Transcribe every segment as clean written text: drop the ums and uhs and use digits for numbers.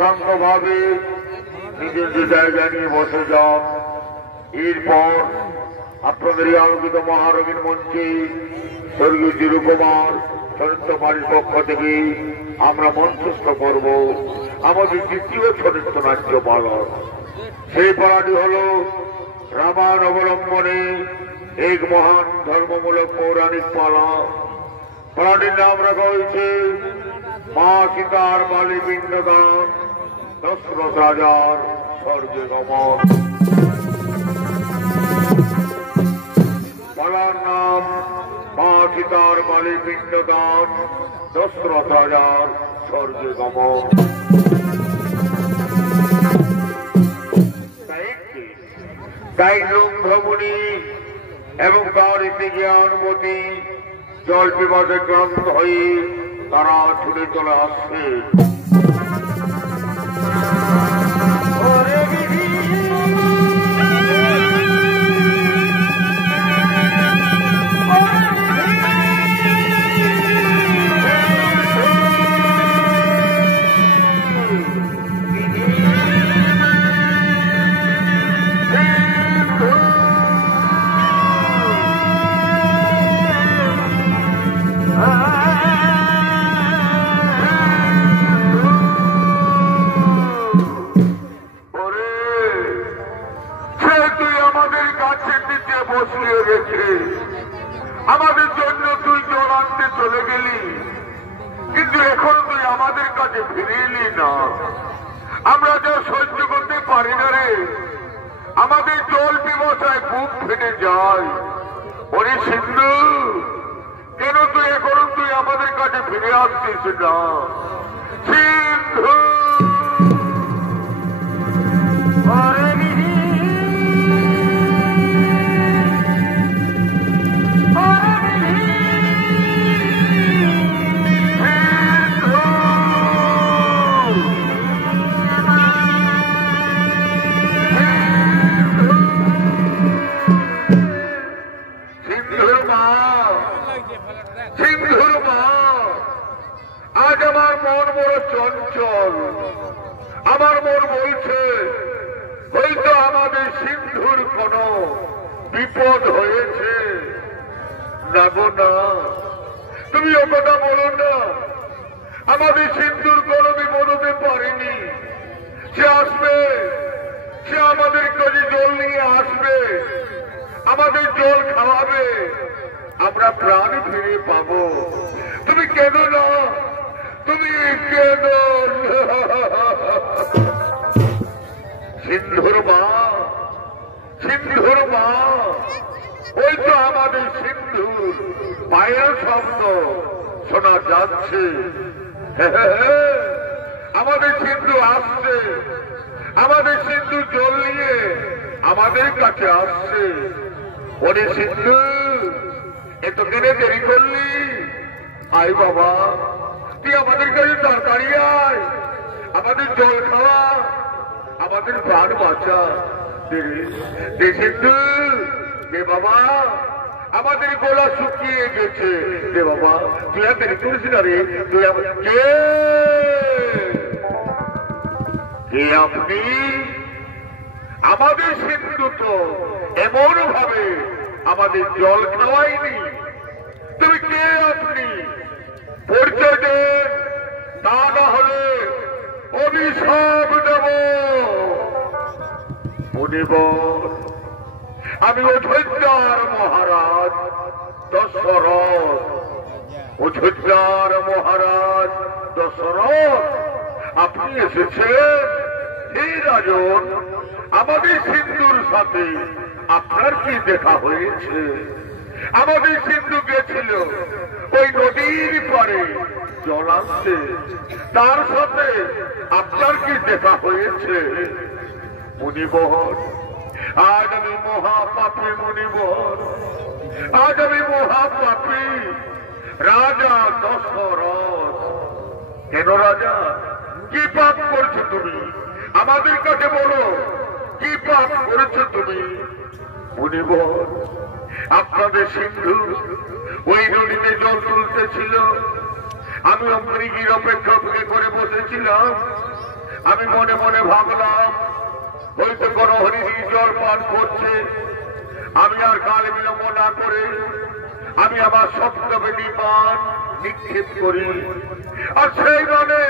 শান্তভাবে নিজের যে জায়গা নিয়ে বসে যান। এরপর আপনাদের এই আলোকিত মহারবীর মঞ্চে স্বর্গীয় চিরকুমার চরিত্র বাড়ির পক্ষ থেকে আমরা মঞ্চস্থ করব আমাদের দ্বিতীয় চরিত্র নাট্য পালন। সেই পালাটি হল রামায়ণ অবলম্বনে এক মহান ধর্মমূলক পৌরাণিক পালা। পালাটির নাম রাখা হয়েছে মা সীতার বালি পিণ্ডদান দশরথ রাজার স্বর্গে গমন। পালার নাম মা সীতার বালি পিণ্ডদান দশরথ রাজার স্বর্গে গমন। চাইলুম ভ্রমণী এবং গাড়িতে জ্ঞানমতি জল বিবাদে ক্লান্ত হয়ে তারা ছুটে চলে আসছে। আমাদের জন্য তুই জল আনতে চলে গেলি, কিন্তু এখন তুই আমাদের কাছে ফিরে এলি না। আমরা যা সহ্য করতে পারি না রে, আমাদের জল পিপাসায় বুক ফেটে যায়। ওরে সিন্ধু, কেন তুই এখন তুই আমাদের কাছে ফিরে আসছিস না? সিন্ধু আজ আমার মন বড় চঞ্চল। আমার মন বলছে হয়তো আমাদের সিন্ধুর কোন বিপদ হয়েছে। না গো না, তুমি ও কথা বলো না। আমাদের সিন্ধুর কোন বিপদ হতে পারেনি। সে আসবে, সে আমাদের কাছে জল নিয়ে আসবে, আমাদের জল খাওয়াবে, আমরা প্রাণ ফিরে পাবো। তুমি কেন না, তুমি কেন? সিন্ধুর মা, সিন্ধুর মা, ওই তো আমাদের সিন্ধুর পায়ের শব্দ শোনা যাচ্ছে। আমাদের সিন্ধু আসছে, আমাদের সিন্ধু জল নিয়ে আমাদের কাছে আসছে। ওরে সিন্ধু, এত কেনে দেরি করলি? আয় বাবা, তুই আমাদের কাছে তাড়াতাড়ি আয়, আমাদের জল খাওয়া, আমাদের প্রাণ বাঁচা। সিন্ধু দে বাবা, আমাদের গলা শুকিয়ে গেছে। দে বাবা, তুই আর দেরি করিস না রে। তুই কে আপনি? আমাদের সিন্ধু তো এমন ভাবে আমাদের জল খাওয়াইনি। তুমি কে আপনি? পরিচয় দেন, তা না হলে অভিশাপ দেব। মুনিবর, আমি অযোধ্যার মহারাজ দশরথ। অযোধ্যার মহারাজ দশরথ, আপনি এসেছেন? হে রাজন, আমাদের সিন্ধুর সাথে আপনার কি দেখা হয়েছে? আমাদের সিন্ধু গেছিল ওই নদীর পারে জল আনতে, তার সাথে আপনার কি দেখা হয়েছে? মুনিবর, আজ আমি মহাপাপী। মুনিবর, আজ আমি মহাপাপী। রাজা দশরথ। কেন রাজা, কি পাপ করছো তুমি? আমাদের কাছে বলো, কি পাপ করেছো তুমি? মুনিবর, আপনাদের সিন্ধু ওই নদীতে জল তুলতেছিল, আমি অমৃগীর অপেক্ষা করে বসেছিলাম। আমি মনে মনে ভাবলাম হয়তো কোন হরিণী জল পান করছে। আমি আর কাল বিলম্ব না করে আমি আমার সপ্তবেদী পান নিক্ষেপ করি, আর সেই মানে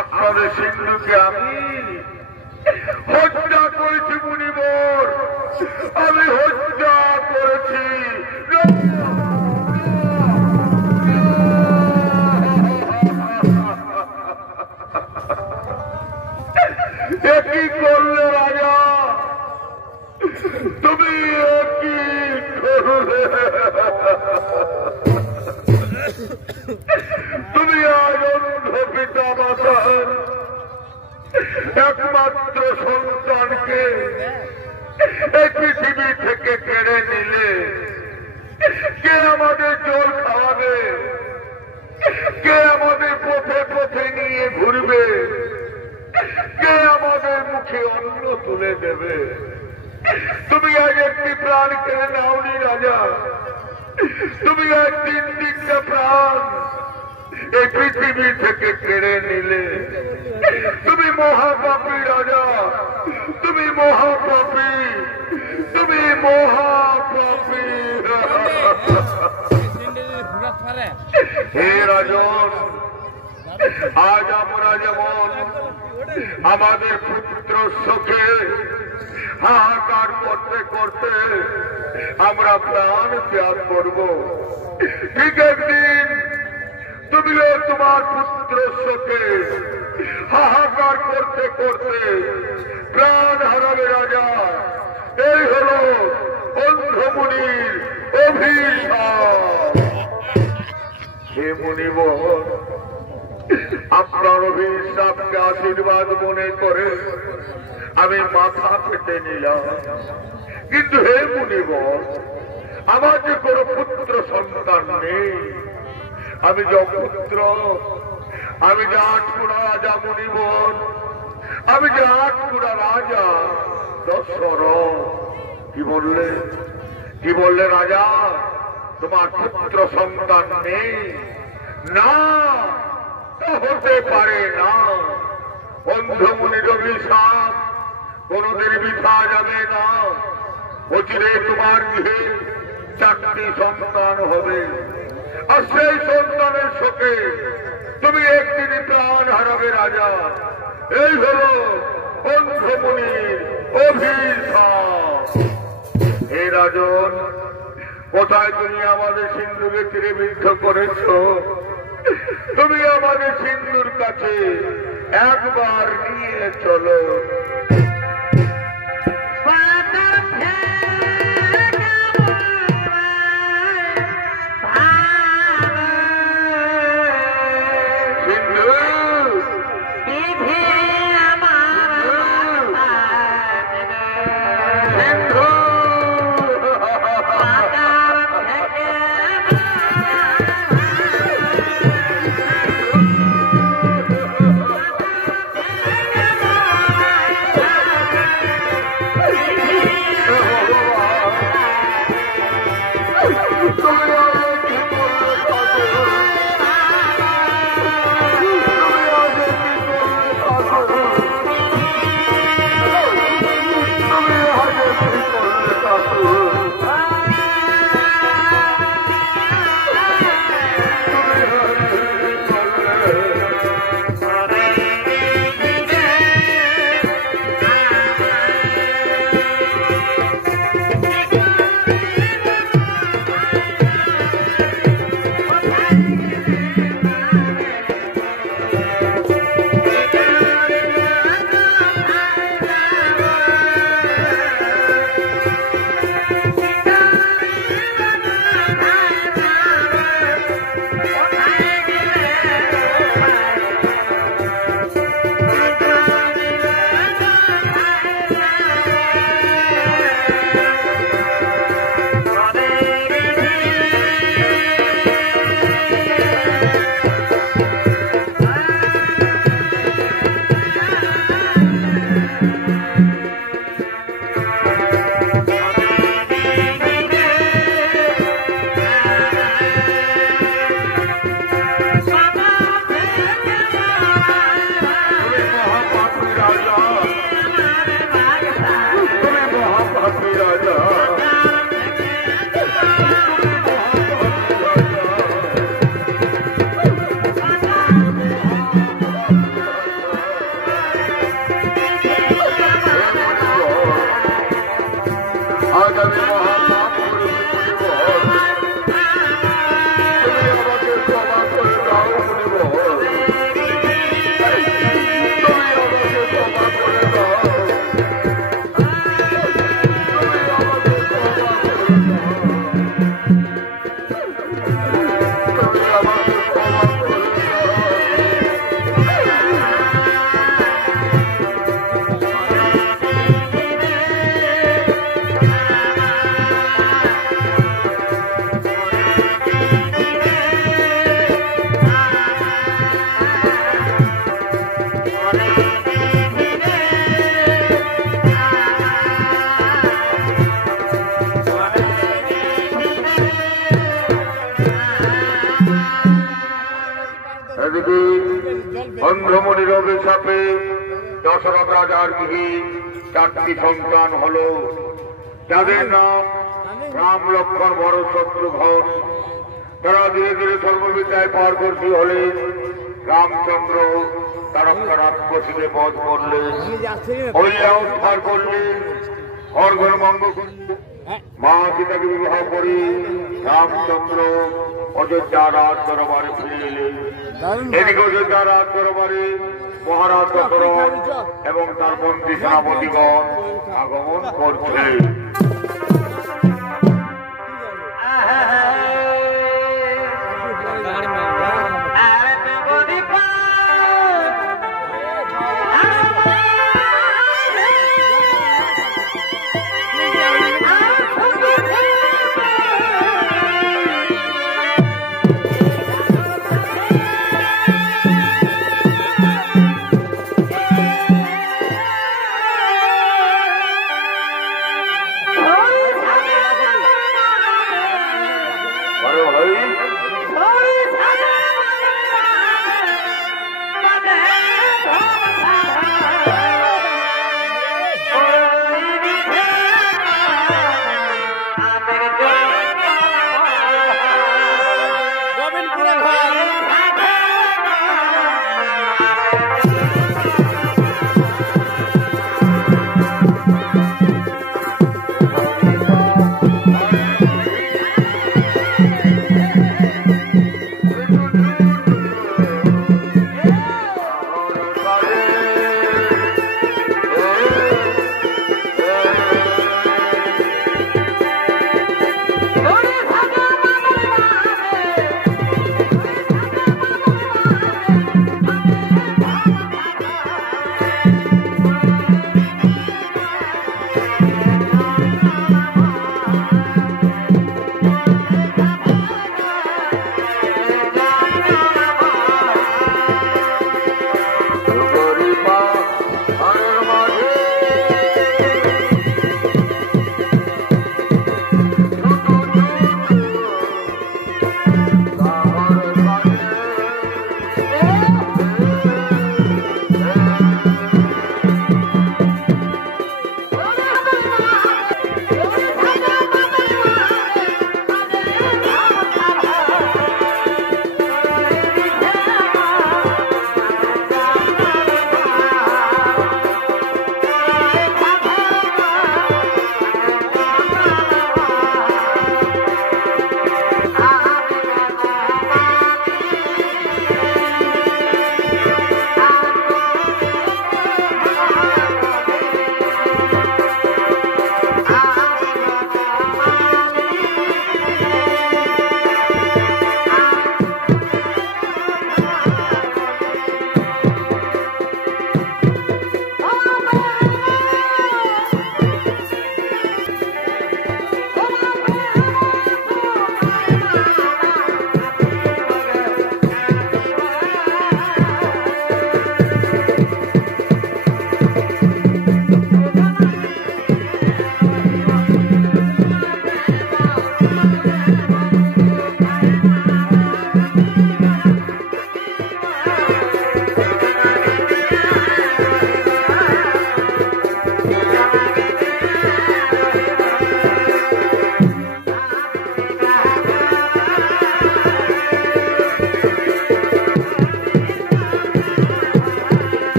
আপনাদের সিন্ধুকে আমি হত্যা করেছি। মুনিবর, আমি হত্যা করেছি। কি করলে রাজা, তুমি কি করলে? তুমি আজ অন্ধ পিতা মাতার একমাত্র সন্তানকে এই পৃথিবী থেকে কেড়ে নিলে কে আমাদের জল খাওয়াবে, কে আমাদের পথে পথে নিয়ে ঘুরবে, কে আমাদের মুখে অন্ন তুলে দেবে? তুমি আজ একটি প্রাণ কেড়ে নাওনি রাজা, তুমি আজ তিনটা প্রাণ এই পৃথিবী থেকে কেড়ে নিলে। তুমি মহাপাপী রাজা, তুমি মহাপাপী, তুমি মহাপাপী। হে রাজন, আজ আমরা যেমন আমাদের পুত্র শোকে হাহাকার করতে করতে আমরা প্রাণ ত্যাগ করব, ঠিক একদিন তুমিও তোমার পুত্র শোকে হাহাকার করতে করতে প্রাণ হারাবে রাজা। এই হল অন্ধমুনির অভিশাপ। হে মুনিবর, আপনার অভিশাপকে আশীর্বাদ মনে করে আমি মাথা পেতে নিলাম, কিন্তু হে মুনিবর, আমার যে কোনো পুত্র সন্তান নেই। আমি যে পুত্র, আমি যে আটকুড়া রাজা মুনিবর, আমি যে আটকুড়া রাজা দশরথ। কি বললে, কি বললে রাজা? তোমার পুত্র সন্তান নেই? না, হতে পারে না। অন্ধমুনির অভিশাপ কোনদিন বৃথা যাবে না। অচিরে তোমার গৃহে 4টি সন্তান হবে, আর সেই সন্তানের শোকে তুমি একদিন প্রাণ হারাবে রাজা। এই হল অন্ধমুনির অভিশাপ। হে রাজন, কোথায় তুমি আমাদের সিন্ধুকে তীরে বিদ্ধ করেছ? তুমি আমাদের সিন্ধুর কাছে একবার নিয়ে চলো। অভিশাপে দশরথ রাজার গৃহে 4টি সন্তান হল, যাদের নাম রাম, লক্ষ্মণ, ভরত, শত্রুঘ্ন। তারা ধীরে ধীরে সর্ববিদ্যায় পারদর্শী হলেন। রামচন্দ্র তারকা রাক্ষসীকে বধ করলেন, হরিয়া উদ্ধার করলেন, ঘর ভঙ্গ করলেন। মা সীতাকে বিবাহ করে রামচন্দ্র অযোধ্যা রাজ দরবারে ফিরে এলেন। এদিকে অযোধ্যা রাজ দরবারে মহারাজ দশরথ এবং তার মন্ত্রী সেনাপতিগণ আগমন করছিলেন। Oh!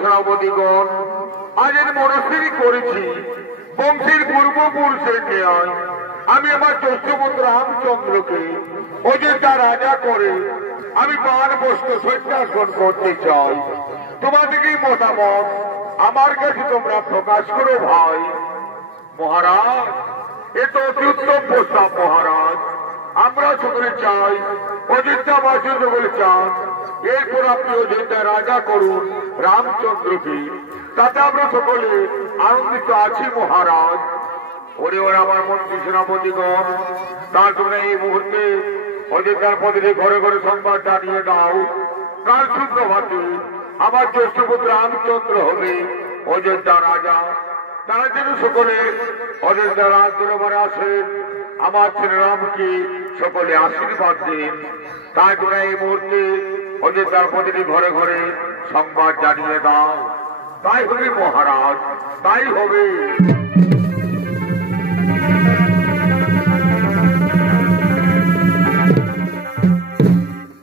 সেনাপতিগণ, আজের মনস্থির করেছি বংশীর পূর্বপুরুষের ন্যায় আমি আমার জ্যেষ্ঠপুত্র রামচন্দ্রকে অযোধ্যা রাজা করে আমি বান বস্তু সন্ন্যাসন করতে চাই। তোমাদেরই মতামত আমার কাছে তোমরা প্রকাশ করো ভাই। মহারাজ, এ তো অতি উত্তম প্রস্তাব মহারাজ। আমরা সকলে চাই, অযোধ্যাবাসী সকলে চান, এরপর আপনি অযোধ্যা রাজা করুন রামচন্দ্রকে, তাতে আমরা সকলে আনন্দিত আছি মহারাজ। ওরে ওরা আমার মন্ত্রী সেনাপতিগণ, তার জন্য এই মুহূর্তে অযোধ্যার পদে ঘরে ঘরে সংবাদ জানিয়ে দাও, কাল শুক্রবারে আমার জ্যেষ্ঠপুত্র রামচন্দ্র হবে অযোধ্যা রাজা। তারা যেন সকলে অযোধ্যা রাজ দরবারে আসেন, আমার ছেলে রামকে সকলে আশীর্বাদ দিন। তাই জন্য এই মুহূর্তে অযোধ্যার প্রতিটি ঘরে ঘরে সংবাদ জানিয়ে দাও। তাই হবে মহারাজ, তাই হবে।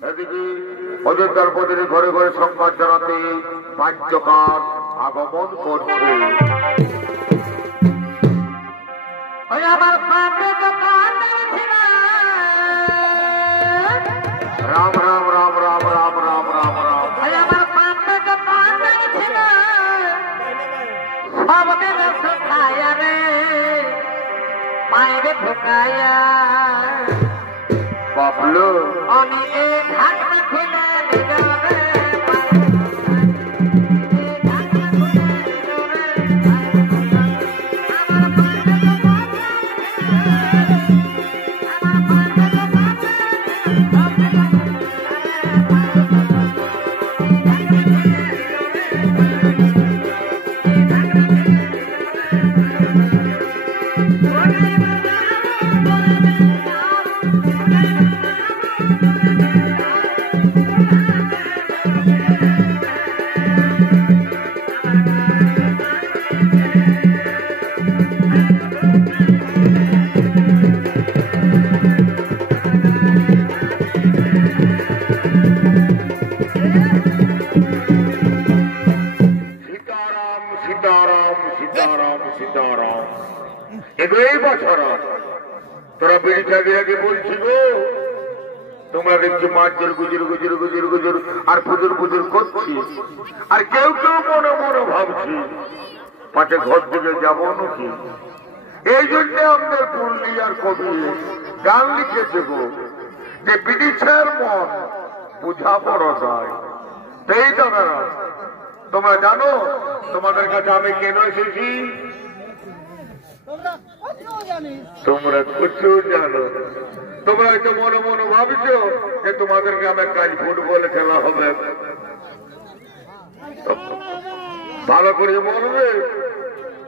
এদিকে অযোধ্যার প্রতিটি ঘরে ঘরে সংবাদ জানাতে পাঁচকার আগমন করছে। রাম রাম রাম রাম রাম রাম রাম রাম। বাবলু তোরা বেড়ি থাকে আগে বলছি গো, তোমরা দেখছি মাঝের গুজুর গুজুর গুজুর গুজুর আর পুজুর পুজুর করছি, আর কেউ কেউ মনে মনে ভাবছি পাশে ঘর থেকে যাবো নাকি। এই জন্য আমাদের পুরুলিয়ার কবি গান লিখেছে গো, যে ব্রিটিশের মন বুঝা বড় যায়। সেই দাদারা, তোমরা জানো তোমাদের কাছে আমি কেন এসেছি? তোমরা প্রচুর জানো। তোমরা হয়তো মনে মনে ভাবছো যে তোমাদের গ্রামে কাজ ফুটবল খেলা হবে। ভালো করে মরবে,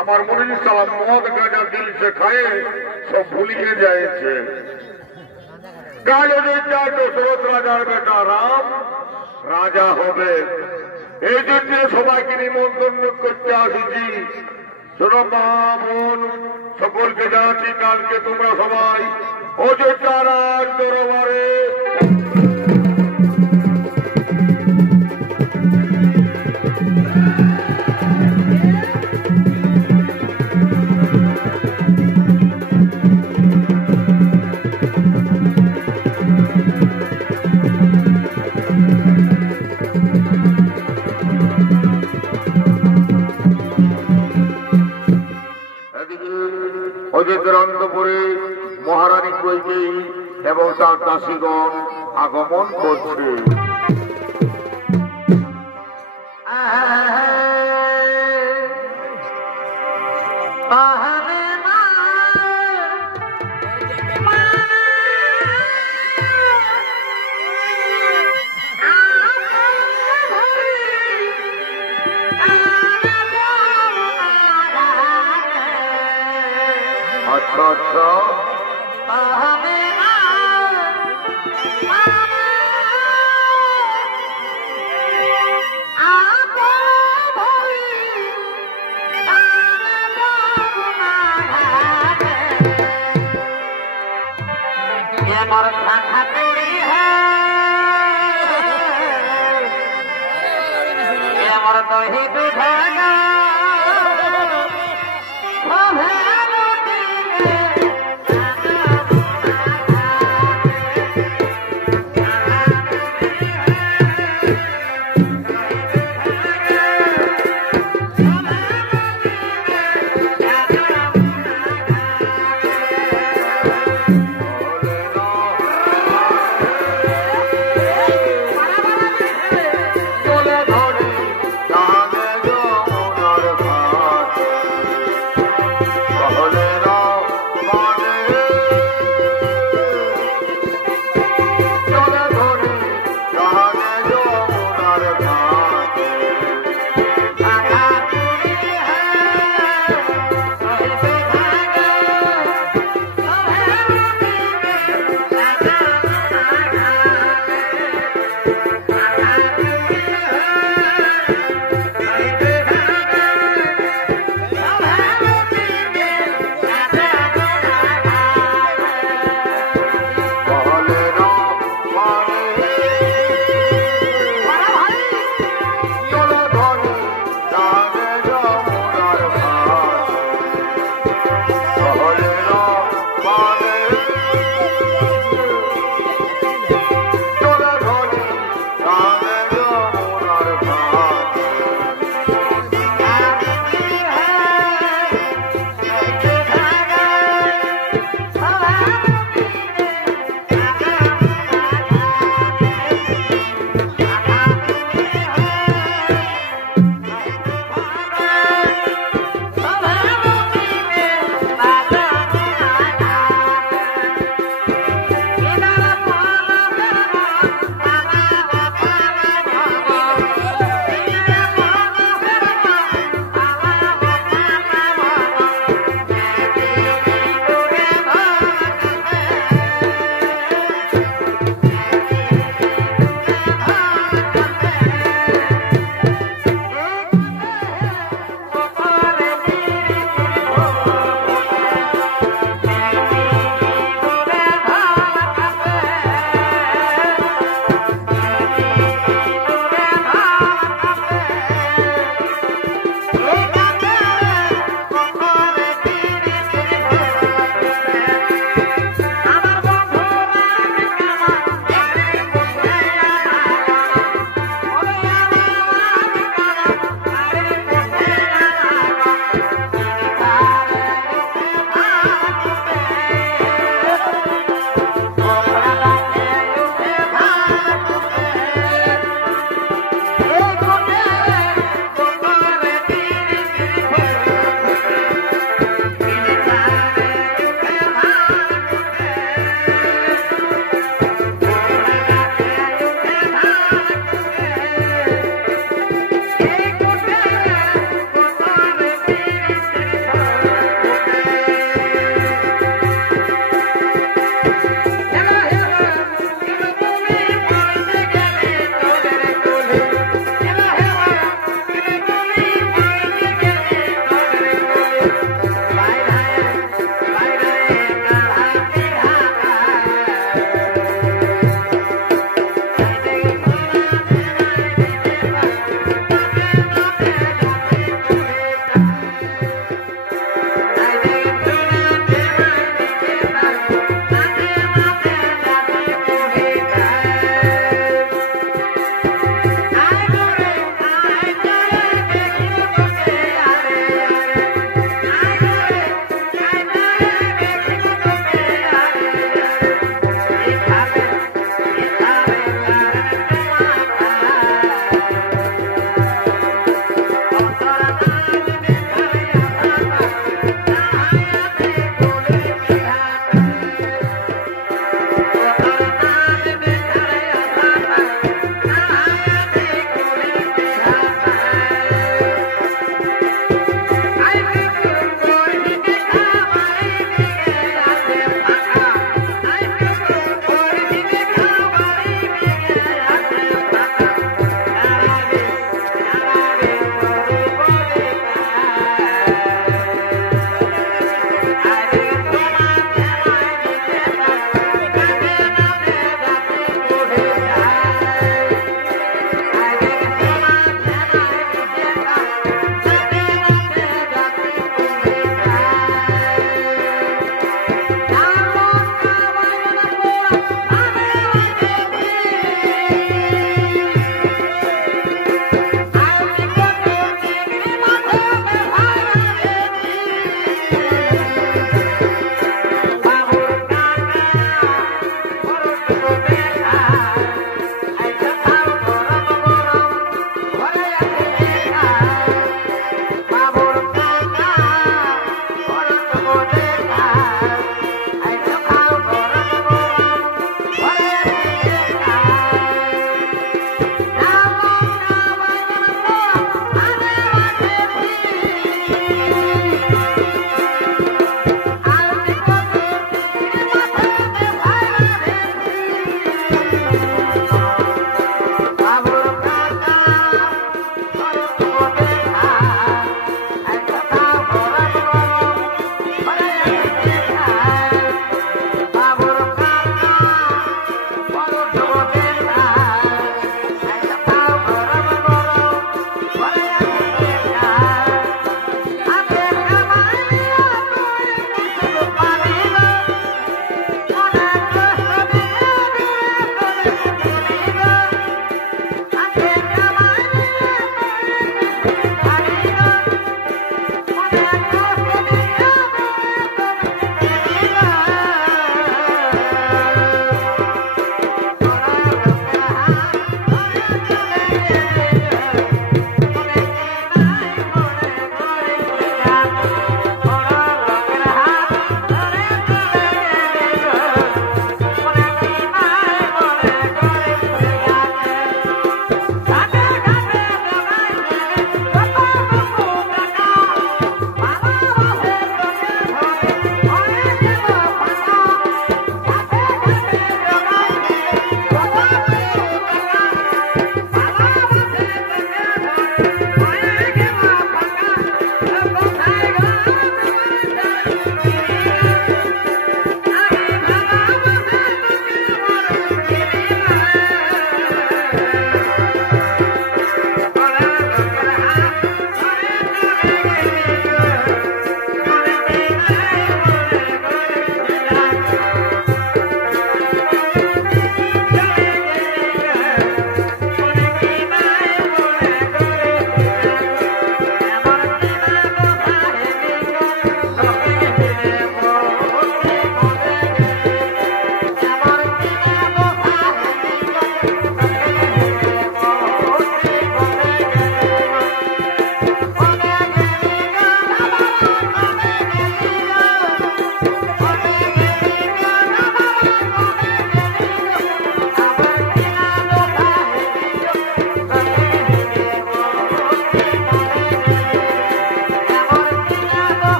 আমার মনে সালা মদ গাঁজা দিলছে খায়ে সব ভুলিয়ে যাচ্ছে। কাল অযোধ্যা দশরথ রাজার বেটা রাম রাজা হবে, এই জন্য সবাইকে নিমন্ত্রণ করতে আসিছি। শোনো মা বোন, সকলকে জানাচ্ছি কালকে তোমরা সবাই অযোধ্যা রাজ দরবারে অযোধ্যার অন্তপুরে মহারানী কৈকেয়ী এবং তার দাসীগণ আগমন করছে। अच्छा अच्छा,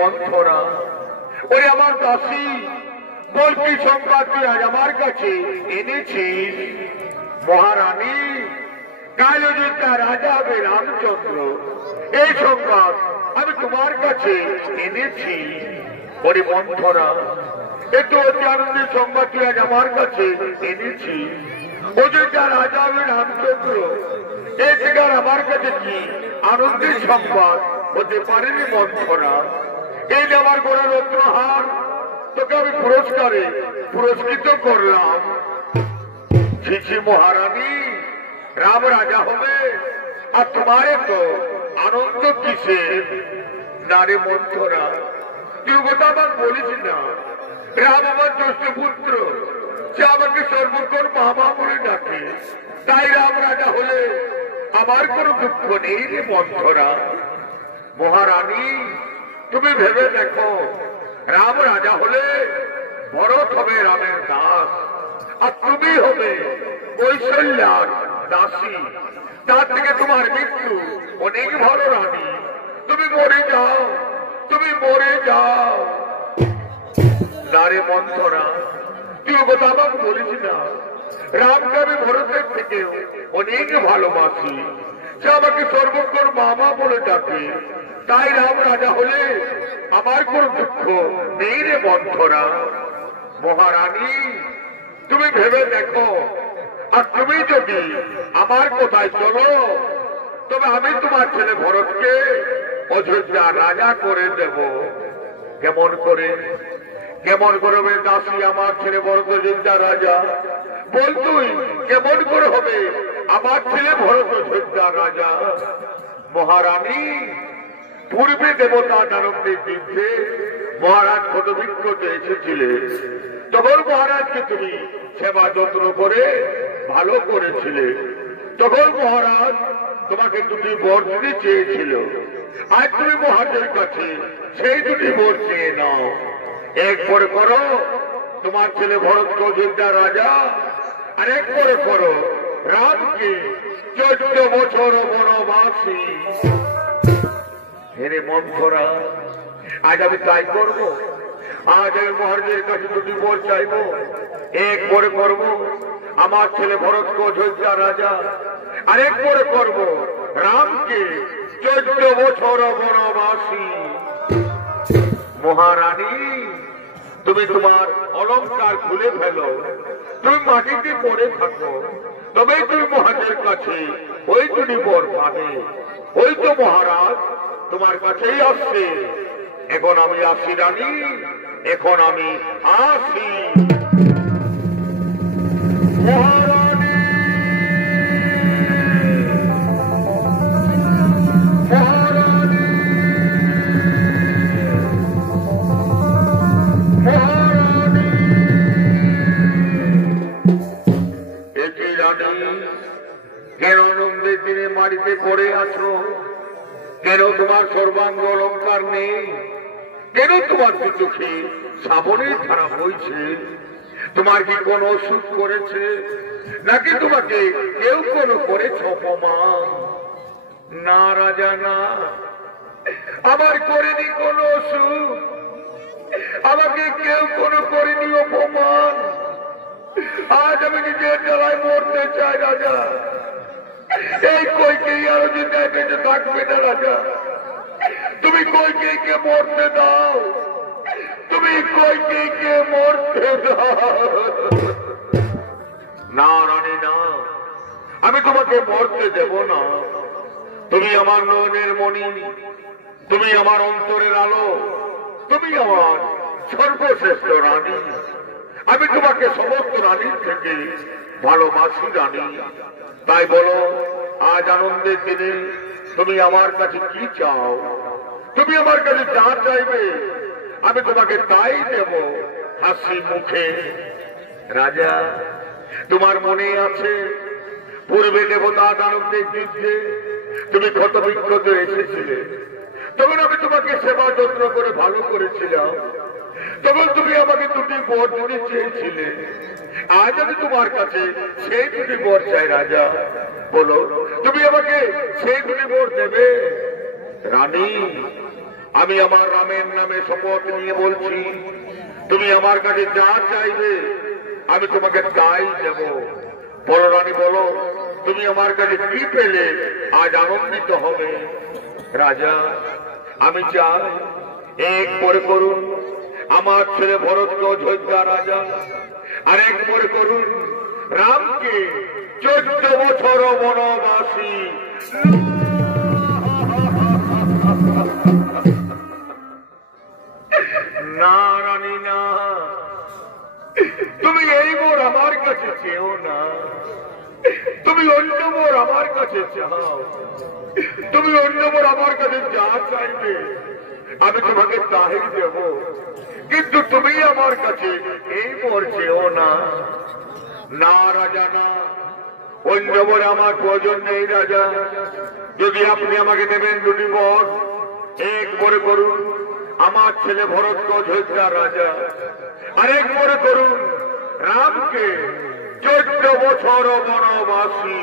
মন্থরা, ওরে আমার দাসী, বল কি সংবাদ তুই আজ আমার কাছে এনেছিস? মহারানী, কাল অযোধ্যা রাজা হবে রামচন্দ্র, এই সংবাদ আমি তোমার কাছে এনেছি। ওরে মন্থরা, একটু অতি আনন্দের সংবাদ তুই আজ আমার কাছে এনেছি। অযোধ্যা রাজা হবে রামচন্দ্র, এই থেকে আমার কাছে কি আনন্দের সংবাদ হতে পারেনি মন্থরা? এই যে আমার গোড়া রত্নহার, তোকে আমি পুরস্কারে পুরস্কৃত করলাম। ছিছি মহারানী, রাম রাজা হবে আর তোমার তো আনন্দ কিসের? নারে মন্থরা, তুই কথা আমার বলিস না। রাম আমার জ্যেষ্ঠ পুত্র, সে আমাকে সর্বক্ষণ মামা বলে ডাকে, তাই রাম রাজা হলে আমার কোনো দুঃখ নেই রে মন্থরা। মহারানী, তুমি ভেবে দেখো, রাম রাজা হলে ভরত হবে রামের দাস, আর তুমি হবে কৌশল্যার দাসী। তার থেকে তোমার মৃত্যু অনেক ভালো রানী। তুমি মরে যাও, তুমি মরে যাও। নারে মন্থরা, তুই কথা আমাকে বলিস না। রামকে আমি ভরতের থেকেও অনেক ভালোবাসি, সে আমাকে সর্বক্ষণ মামা বলে ডাকে, তাই রাম রাজা হলে আমার কোন দুঃখ নেই রে মন্থরা। মহারানী, তুমি ভেবে দেখো, আর তুমি যদি আমার কোথায় চলো, তবে আমি তোমার ছেলে ভরতকে অযোধ্যা রাজা করে দেব। কেমন করে? কেমন করবে দাসী আমার ছেলে ভরত অযোধ্যা রাজা? বল তুই, কেমন করে হবে আমার ছেলে ভরত অযোধ্যা রাজা? মহারানী, পূর্বে দেবতা দানবদের যুদ্ধে মহারাজ ক্ষতবিক্ষত এসেছিলেন, তখন মহারাজকে তুমি সেবা যত্ন করে ভালো করেছিলে। তখন মহারাজ তোমাকে দুটি বর দিতে চেয়েছিল, আজ তুমি মহারাজের কাছে সেই দুটি বর চেয়ে নাও। এক পরে করো তোমার ছেলে ভরতকে অযোধ্যা রাজা, আর এক পরে করো রামকে 14 বছর বনবাসী। হেরে মন্থরা, আজ আমি তাই করবো। আজ আমি মহারাজের কাছে দুটি বর চাইব। এক পরে করবো আমার ছেলে ভরতকে অযোধ্যা রাজা, আরেক পরে করব রামকে 14 বছর বনবাসী। মহারানী, তুমি তোমার অলঙ্কার খুলে ফেলো, তুমি মাটিতে পড়ে থাকো, তবেই তুমি মহারাজের কাছে ওই দুটি বর পাবে। ওই তো মহারাজ তোমার কাছেই আসছে। এখন আমি আসি রানী, এখন আমি আসি। মহারানী, মহারানী, মহারানী। একই রানী, কেন আনন্দের দিনে মাটিতে পড়ে আছো? কেন তোমার সর্বাঙ্গ অলঙ্কার নেই? কেন তোমার চোখে শ্রাবণের ধারা বইছে? তোমার কি কোন অসুখ করেছে, নাকি তোমাকে কেউ কোনো করেছে অপমান? না রাজা, না, আমার করেনি কোন অসুখ, আমাকে কেউ কোনো করেনি অপমান। আজ আমি নিজের জ্বালায় মরতে চাই রাজা। এই কইকেই আরো চিন্তায় বেঁচে থাকবে না রাজা। তুমি কইকেইকে মরতে দাও, তুমি কইকেইকে মরতে দাও। না রানী, না, আমি তোমাকে মরতে দেব না। তুমি আমার নয়নের মণি, তুমি আমার অন্তরের আলো, তুমি আমার সর্বশ্রেষ্ঠ রানী। আমি তোমাকে সমস্ত রানীর থেকে ভালোবাসি রানী। তাই বলো, আজ আনন্দের দিনে তুমি আমার কাছে কি চাও? তুমি আমার কাছে যা চাইবে আমি তোমাকে তাই দেব হাসি মুখে। রাজা, তোমার মনে আছে পূর্বে দেবতা দানবদের যুদ্ধে তুমি ক্ষতবিক্ষত এসেছিলে, তখন আমি তোমাকে সেবা যত্ন করে ভালো করেছিলাম। তখন তুমি আমাকে দুটি বর দিতে চেয়েছিলে। আজ আমি তোমার কাছে সেই দুটি বর চাই রাজা। বলো, তুমি আমাকে সেই দুটি বর দেবে? রানী, আমি আমার রামের নামে শপথ নিয়ে বলছি, তুমি আমার কাছে যা চাইবে আমি তোমাকে তাই দেব। বলো রানী, বলো তুমি আমার কাছে কি পেলে আজ আনন্দিত হবে? রাজা, আমি চাই এক করে করুন আমার ছেলে ভরতকে অযোধ্যা রাজা, আর এক করে করুন রামকে 14 বছর বনবাসী। না রানী না, তুমি এই মোর আমার কাছে চেও না, তুমি অন্য মোর আমার কাছে চাও। তুমি অন্য মোর আমার কাছে যা চাইবে আমি তোমাকে তাই দেব, কিন্তু তুমি আমার কাছে এই মোর চেও না। না রাজা না, অন্য মোর আমার প্রয়োজন নেই রাজা। যদি আপনি আমাকে দেবেন 2টি বর, এক করে করুন আমার ছেলে ভরতকে অযোধ্যা রাজা, আরেক করে করুন রামকে 14 বছর বনবাসী।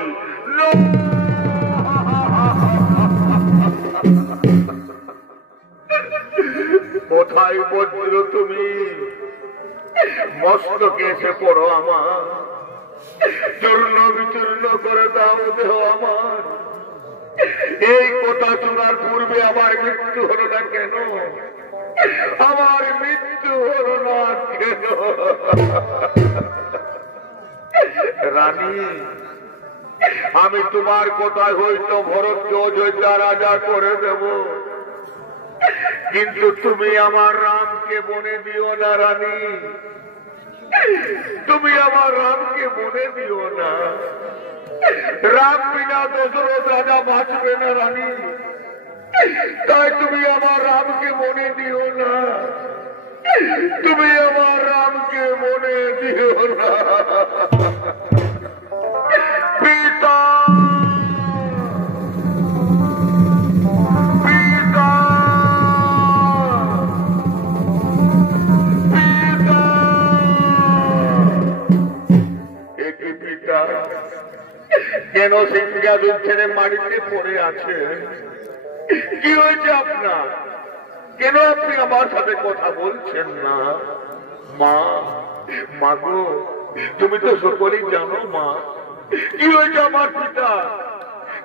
কোথায় বজ্র তুমি? মস্তকে এসে পড়ো আমার, চূর্ণ বিচূর্ণ করে দাও দেহ আমার। এই কথা শোনার পূর্বে আমার মৃত্যু হলো না কেন? আমার মৃত্যু হলো না কেন? রানী, আমি তোমার কথায় হয়তো ভরতকে অযোধ্যা রাজা করে দেব, কিন্তু তুমি আমার রামকে বনে দিও না রানী। তুমি আমার রামকে বনে দিও না। রাম বিনা দশরথ রাজা বাঁচবে না রানী, তাই তুমি আমার রামকে মনে দিও না। তুমি আমার রামকে মনে দিও না। পিতা, পিতা, পিতা, একই পিতা কেন সিংহাসন ছেড়ে মাটিতে পড়ে আছে? কি হয়েছে আপনার? কেন আপনি আমার সাথে কথা বলছেন না? মা, মাগো, তুমি তো সকলেই জানো মা, কি হয়েছে আমার পিতা?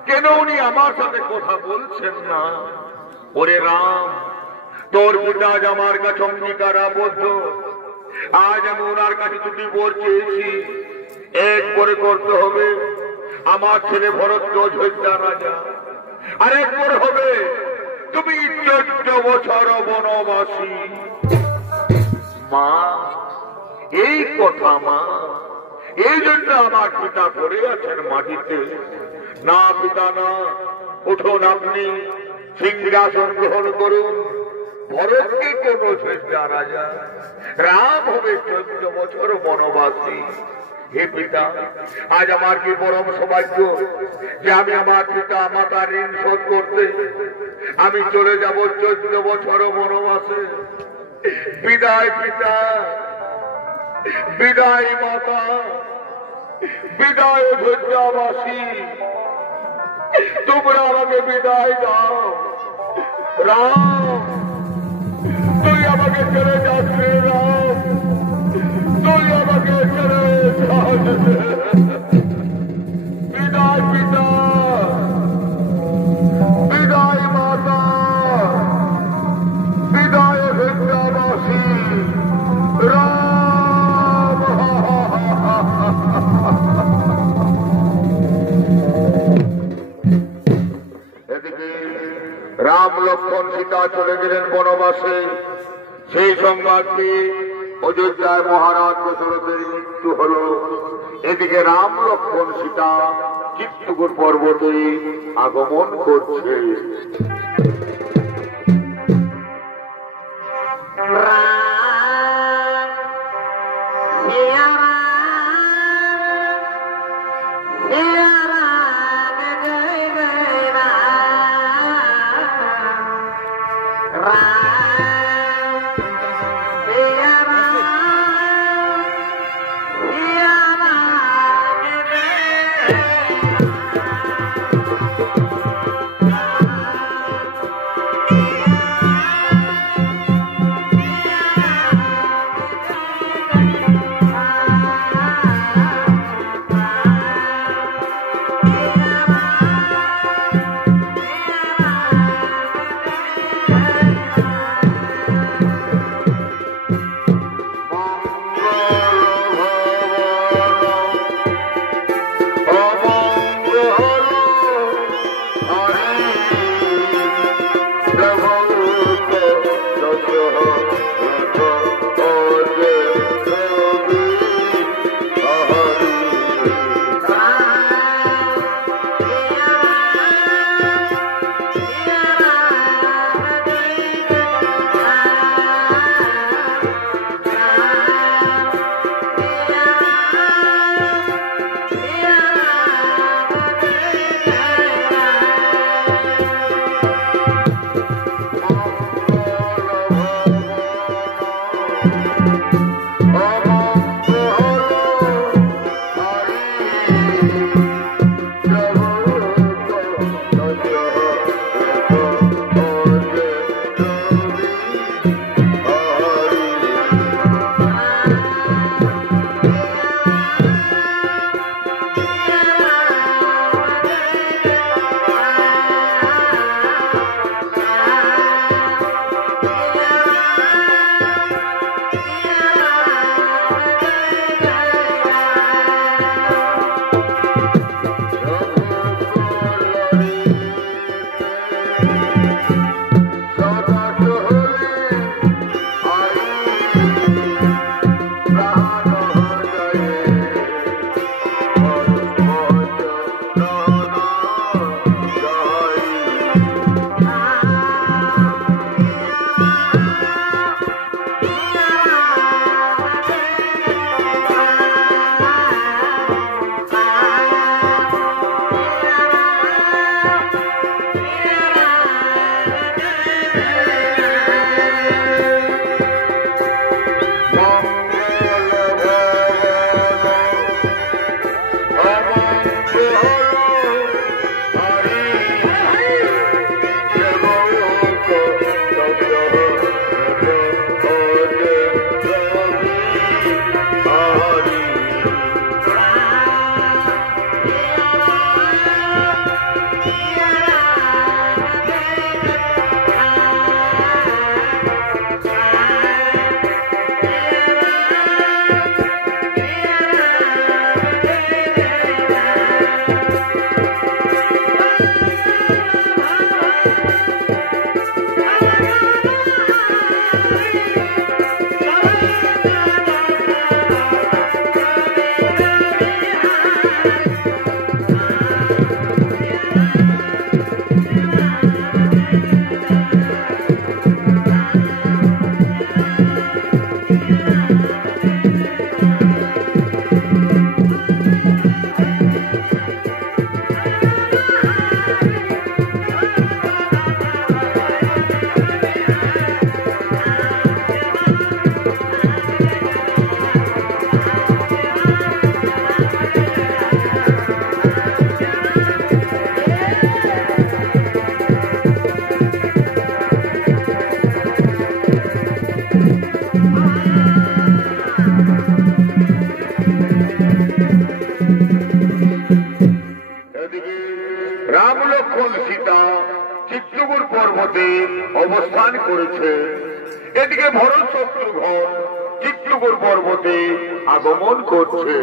কেন উনি আমার সাথে কথা বলছেন না? ওরে রাম, তোর পিতা আজ আমার কাছে অঙ্গীকার আবদ্ধ। আজ আমি ওনার কাছে 2টি বর চেয়েছি, এক করে করতে হবে আমার ছেলে ভরতকে অযোধ্যা রাজা, আরেক করে হবে তুমি 14 বছর বনবাসী। মা, এই কথা মা, এই জন্য আমার পিতা পড়ে আছেন মাটিতে। না পিতা না, উঠুন আপনি, সিংহাসন গ্রহণ করুন। ভরতকে কোন অযোধ্যা রাজা, রাম হবে 14 বছর বনবাসী। হে পিতা, আজ আমার কি পরম সৌভাগ্য যে আমি আমার পিতা মাতার ঋণ শোধ করতে আমি চলে যাব 14 বছর বনবাসে। বিদায় পিতা, বিদায় মাতা, বিদায় অযোধ্যাবাসী, তোমরা আমাকে বিদায় দাও। রাম, তুই আমাকে ছেড়ে যাস রে রাম, তুই আমাকে ছেড়ে যাস। বিদায় পিতা, বিদায় মাতা, বিদায় অযোধ্যাবাসী। রাম, এদিকে রাম লক্ষ্মণ সীতা চলে গেলেন বনবাসে। সেই সংবাদ পেয়ে অযোধ্যায় মহারাজ দশরথের মৃত্যু হল। এদিকে রাম লক্ষ্মণ সীতা চিত্রকূট পর্বতে আগমন করছে। এদিকে রাম লক্ষ্মণ সীতা চিত্রকূট পর্বতে অবস্থান করেছে। এদিকে ভরত শত্রুঘ্ন চিত্রকূট পর্বতে আগমন করছে।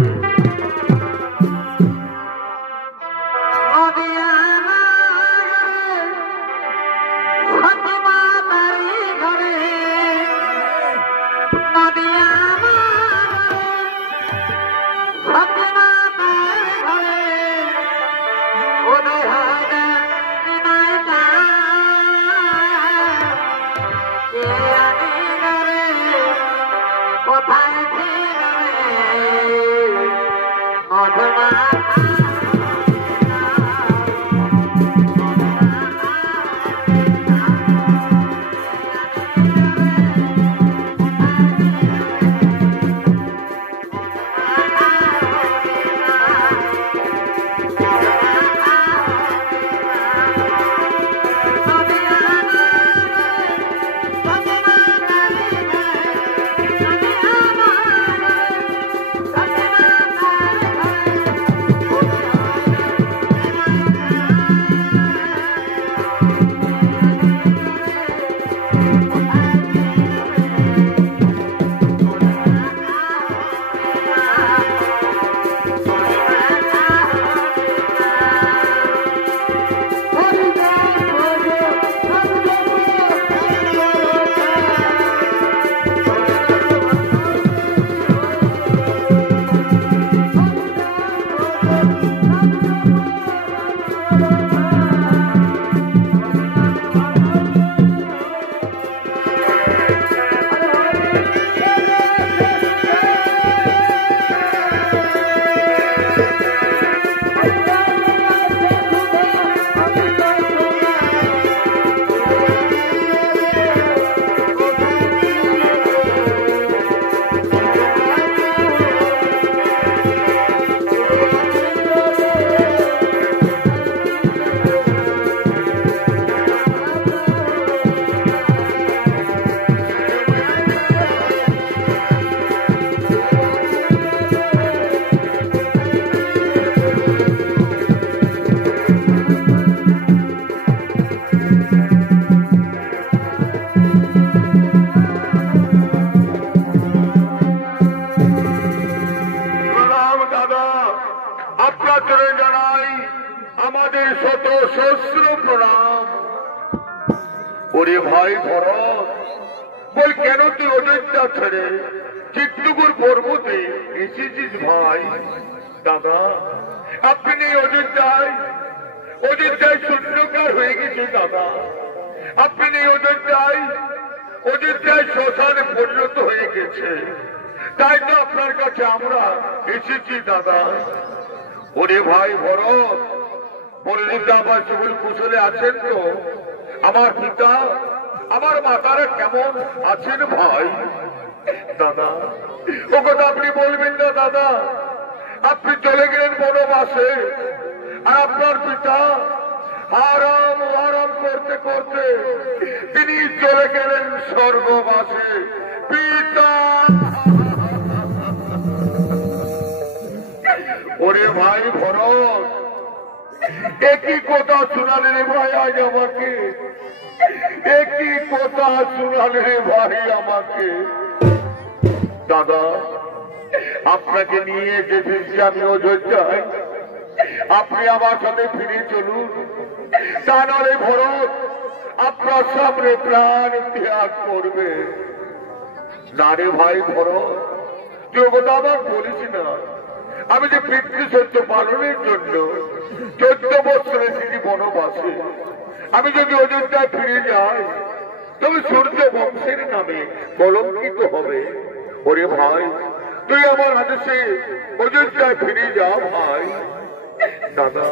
ভাই ভরত বল, কেন তুই অযোধ্যা ছেড়ে চিত্রকূট পর্বতে এসেছিস ভাই? দাদা, আপনি অযোধ্যায় শূন্যকার হয়ে গেছে দাদা। আপনি অযোধ্যায় শ্মশানে পরিণত হয়ে গেছে। তাই তো আপনার কাছে আমরা এসেছি দাদা। ওরে ভাই ভরত, বললেন আমার সকল কুশলে আছেন তো? আমার পিতা আমার মাতারা কেমন আছেন ভাই? দাদা, ও কথা আপনি বলবেন না দাদা। আপনি চলে গেলেন বনবাসে, আর আপনার পিতা আরাম করতে করতে তিনি চলে গেলেন স্বর্গবাসে। পিতা, ওরে ভাই ভরত, একই কথা শোনালে রে ভাই আজ আমাকে, একই কথা শোনালে রে ভাই আমাকে। দাদা, আপনাকে নিয়ে যেতেছি আমি অযোধ্যায়, আপনি আমার সাথে ফিরে চলুন। তা নাহলে ভরত আপনার সামনে প্রাণ ত্যাগ করবে। না রে ভাই ভরত, তুই কথা আমার বলিস না। আমি যে পিতৃসত্য পালনের জন্য 14 বছর এসেছি বনবাসে। আমি যদি অযোধ্যায় ফিরে যাই তবে সূর্য বংশের নামে কলঙ্কিত হবে। ওরে ভাই, তুই আমার আদেশে অযোধ্যায় ফিরে যা ভাই। দাদা,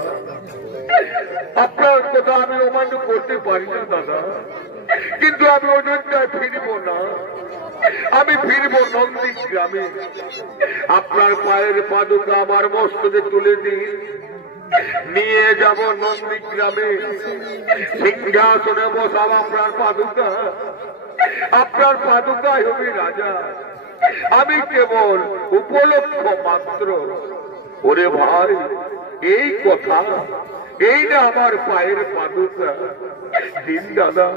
আপনার কথা আমি অমান্য করতে পারি না দাদা, কিন্তু আমি অযোধ্যায় ফিরব না। আমি ফিরব নন্দী গ্রামে। আপনার পায়ের পাদুকা আমার মস্তকে তুলে দিন, নিয়ে যাব নন্দী গ্রামে। সিংহাসনে বসাব আপনার পাদুকা, আপনার পাদুকায় হবে রাজা। আমি কেবল উপলক্ষ মাত্র। ওরে ভাই, এই কথা, এই না আমার পায়ের পাদুকা। দিন দাদা,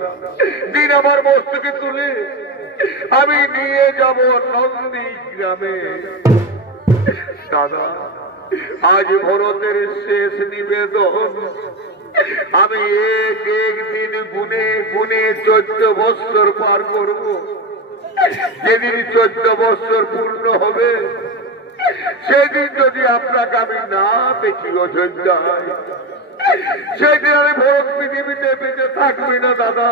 দিন আমার মস্তকে তুলে আমি নিয়ে যাব নন্দী গ্রামে। দাদা, আজ ভরতের শেষ নিবেদন। আমি এক এক দিন গুনে গুনে 14 বৎসর পার করব। যেদিন 14 বৎসর পূর্ণ হবে, সেদিন যদি আপনাকে আমি না দেখি অযোধ্যায়, সেদিন আমি ভরত পৃথিবীতে বেঁচে থাকবি না দাদা।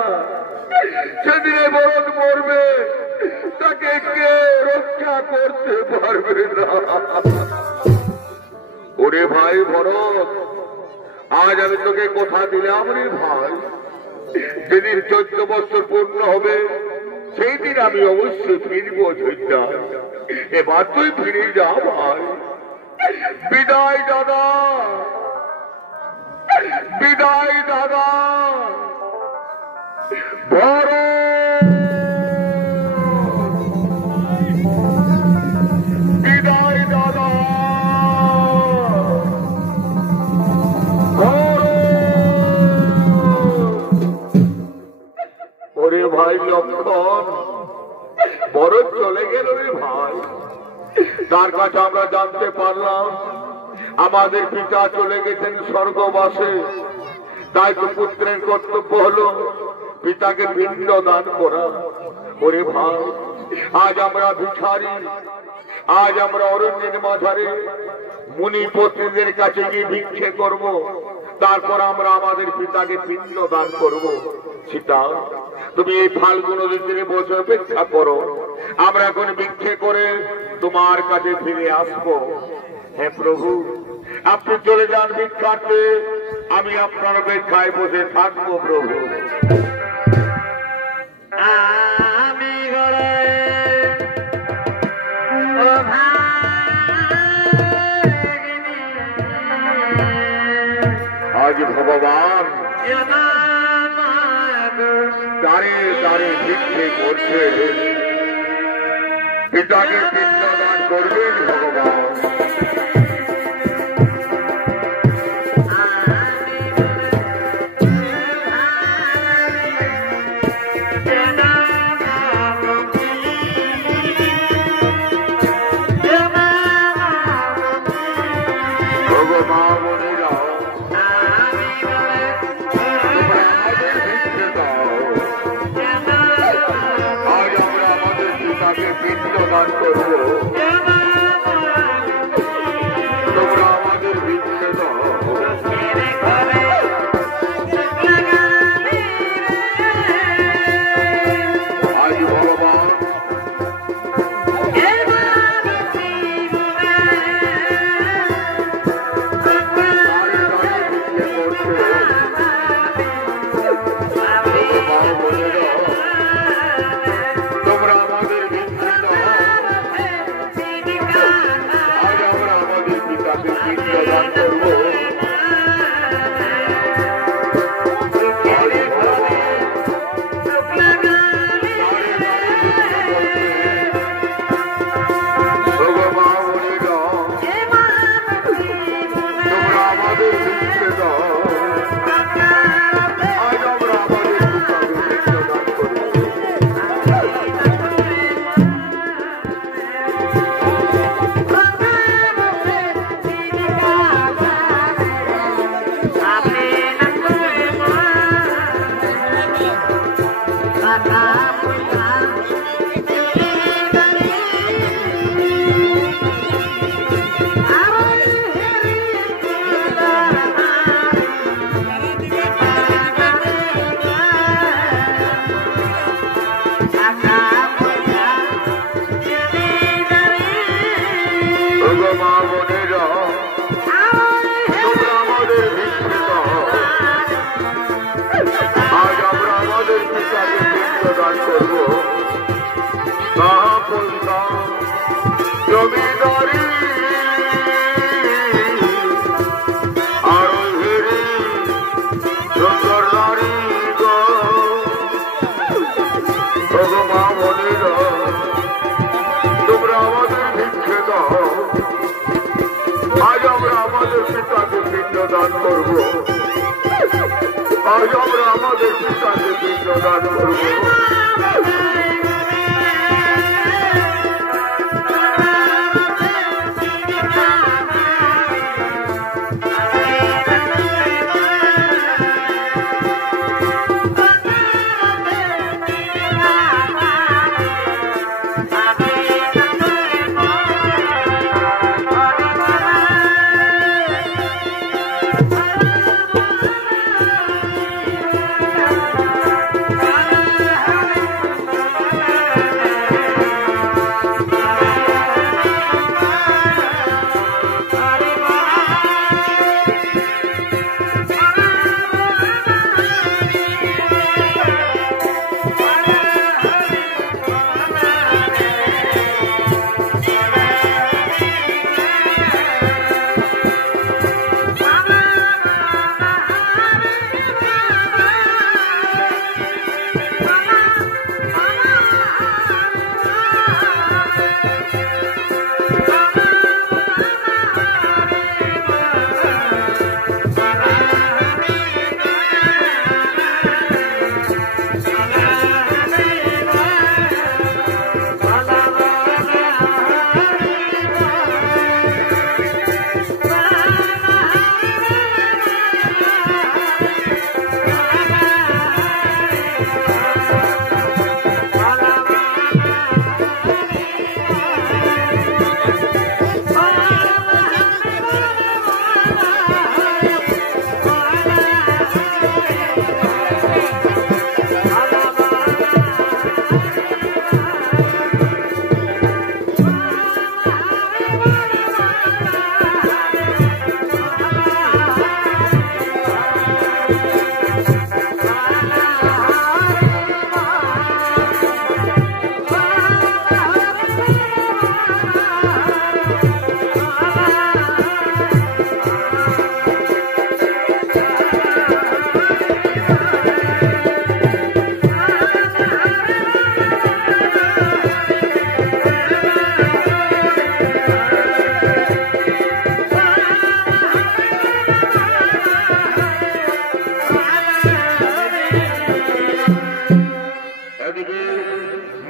সেদিনে ভরত মরবে, তাকে কে রক্ষা করতে পারবে না। ওরে ভাই ভরত, আজ আমি তোকে কথা দিলাম রে ভাই, যেদিন 14 বৎসর পূর্ণ হবে, সেই দিন আমি অবশ্যই ফিরবো অযোধ্যায়। এবার তুই ফিরে যা ভাই। বিদায় দাদা, বিদায় দাদা। বিদায় দাদা। ওরে ভাই লক্ষণ, বড় চলে গেল রে ভাই। তার কাছে আমরা জানতে পারলাম আমাদের পিতা চলে গেছেন স্বর্গবাসে। তাই তো পুত্রের কর্তব্য হলো পিতাকে পিণ্ড দান করা। ওরে ভাই, আজ আমরা ভিখারি, আজ আমরা অরণ্যের মাঝারে মুনি পত্নীদের কাছে গিয়ে ভিক্ষে করব, তারপর আমরা আমাদের পিতাকে পিণ্ড দান করব। সীতা, তুমি এই ফাল্গুন নদীতে বসে অপেক্ষা করো, আমরা এখন ভিক্ষে করে তোমার কাছে ফিরে আসবো। হে প্রভু, আপনি চলে যান ভিক্ষার্থে, আমি আপনার অপেক্ষায় বসে থাকবো প্রভু। আমি ঘরে আজ ভগবান দাঁড়ে দাঁড়ে ভিক্ষে করছে, পিতাকে পিণ্ড দান করবেন ভগবান। দান করবো, তোমরা আমাদের ভিক্ষে দাও। আজ ভগবান আমাদের পিতাকে পিণ্ডদান করব। আজ আমরা আমাদের পিতাকে পিণ্ডদান করব।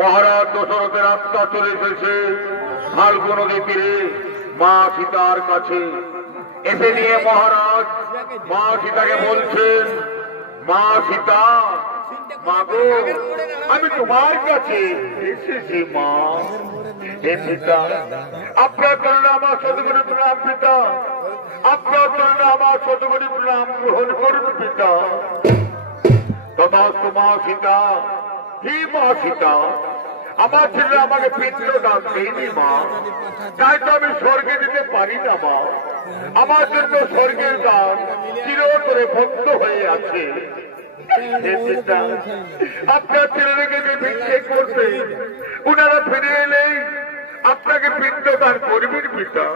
মহারাজ দশরথের আত্মা চলে এসেছে ফাল্গু নদী তীরে মা সীতার কাছে। এসে নিয়ে মহারাজ মা সীতাকে বলছেন, মা সীতা, মা গো, আমি তোমার কাছে এসেছি মা। হে পিতা, আপনার চরণে আমার শতকোটি প্রণাম পিতা, আপনার চরণে আমার শতকোটি প্রণাম গ্রহণ করুন পিতা। তথাস্তু মা সীতা। হে মা সীতা, আমার ছেলে আমাকে পিণ্ড দান দেয়নি মা, তাই তো আমি স্বর্গে যেতে পারি না মা। আমার জন্য স্বর্গের দান চিরতরে বন্ধ হয়ে আছে। হে পিতা, আপনার ছেলেকে যে ভিক্ষে করতে উনারা ফিরে এলেই আপনাকে পিণ্ড দান করবেন পিতা।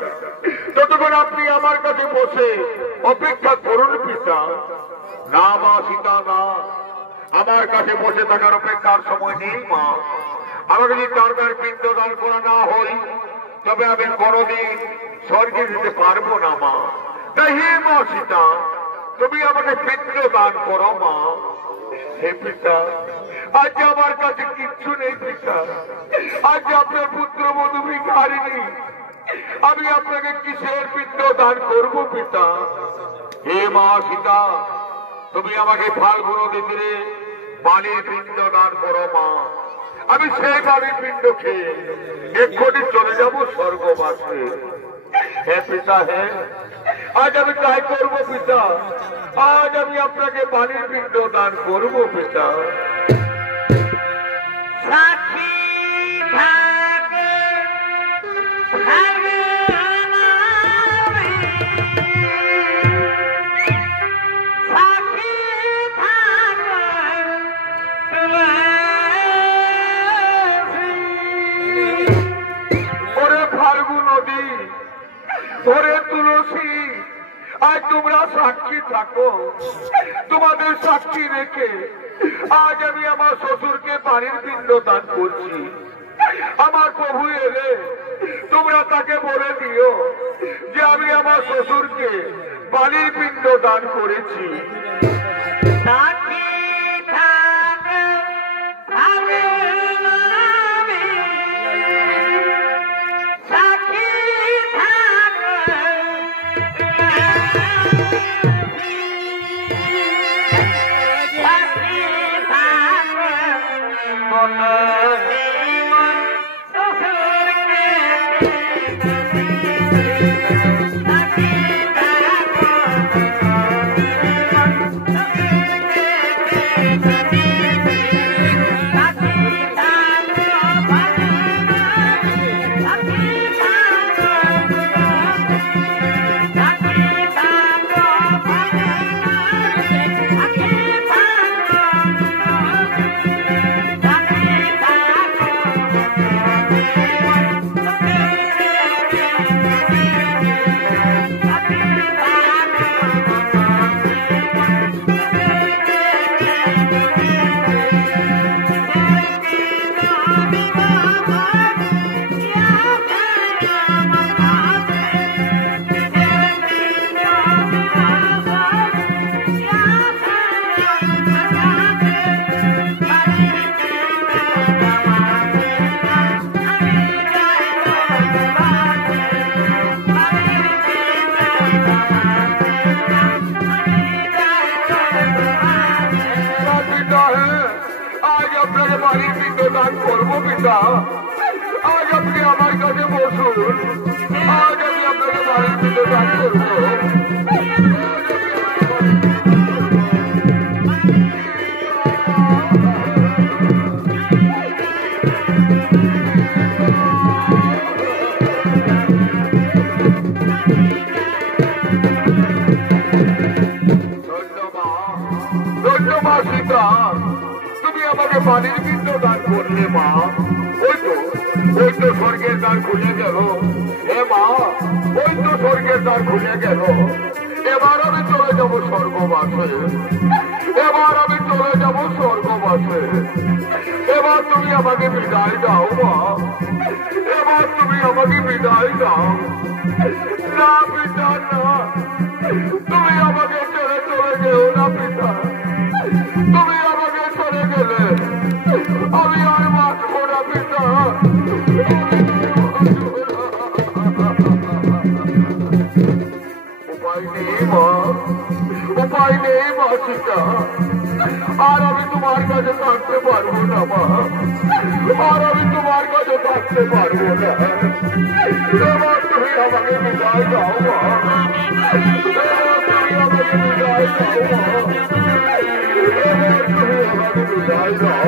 ততক্ষণ আপনি আমার কাছে বসে অপেক্ষা করুন পিতা। না মা সীতা, না, আমার কাছে বসে থাকার অপেক্ষার সময় নেই মা। আমার যদি দরকার পিণ্ড দান করা না হই, তবে আমি কোনদিন স্বর্গে যেতে পারবো না মা। তাই হে মা সীতা, তুমি আমাকে পিণ্ড দান করো মা। হে পিতা, আজ আমার কাছে কিচ্ছু নেই পিতা, আজ আপনার পুত্র বধূ ভিখারিণী, আমি আপনাকে কিসের পিণ্ড দান করবো পিতা। হে মা সীতা, তুমি আমাকে ফাল্গু নদী তীরে বালির পিণ্ড দান করো মা। আমি সেই বালির পিণ্ড খেয়ে এক্ষুনি চলে যাব স্বর্গবাসে। হে পিতা, হে, আজ আমি তাই করবো পিতা, আজ আমি আপনাকে বালির পিণ্ড দান করবো পিতা। সাক্ষী থাকে থাকে আমার, সাক্ষী ওরে ফাল্গু নদী, ওরে তুলসী, আজ তোমরা সাক্ষী থাকো। তোমাদের সাক্ষী রেখে আজ আমি আমার শ্বশুরকে বাড়ির পিণ্ড দান করছি। আমার প্রভু এলে তোমরা তাকে বলে দিও যে আমি আমার শ্বশুরকে বালির পিণ্ড দান করেছি। आज अपने हमारे काছে বসুন, আজ আমি আপনাকে বাড়ির ভিতরে দান করবো। ধন্যবাদ সীতা, তুমি আমাকে বাড়ির পিণ্ড দান করলে মা। ওই তো স্বর্গের দ্বার খুলে গেল। হে মা, ওই তো স্বর্গের দ্বার খুলে গেল। এবার আমি চলে যাবো স্বর্গবাসে। এবার আমি চলে যাবো স্বর্গবাসে। এবার তুমি আমাকে বিদায় দাও মা। এবার তুমি আমাকে বিদায় দাও। না পিতা না, তুমি আমাকে ছেড়ে চলে যেও না পিতা। তুমি আমাকে চলে গেলে আমি আর বাঁচবো না পিতা। উপায় নেই মা, উপায় নেই মা সীতা। আর আমি তোমার কাছে থাকতে পারবো না মা। আর আমি তোমার কাছে থাকতে পারবো না। এবার তুমি আমাকে বিদায় দাও মা। এবার তুমি আমাকে বিদায় দাও মা। এবার তুমি আমাকে বিদায় দাও।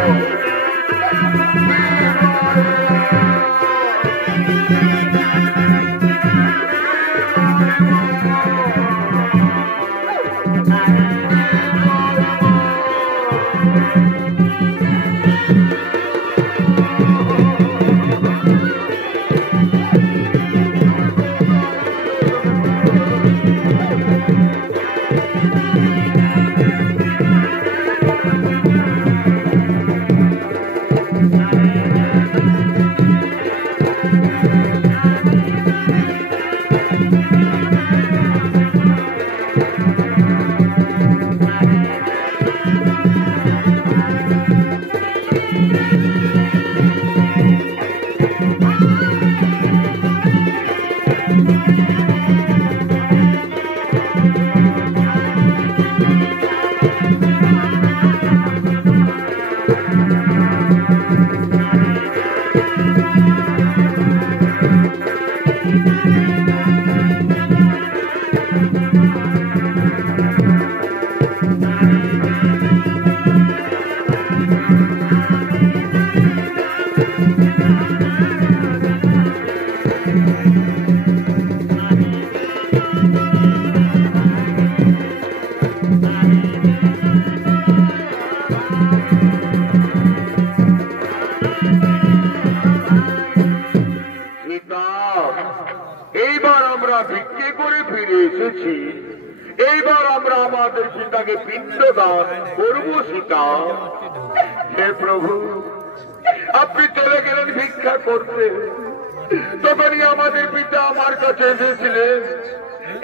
তখনই আমাদের পিতা আমার কাছে এসেছিলেন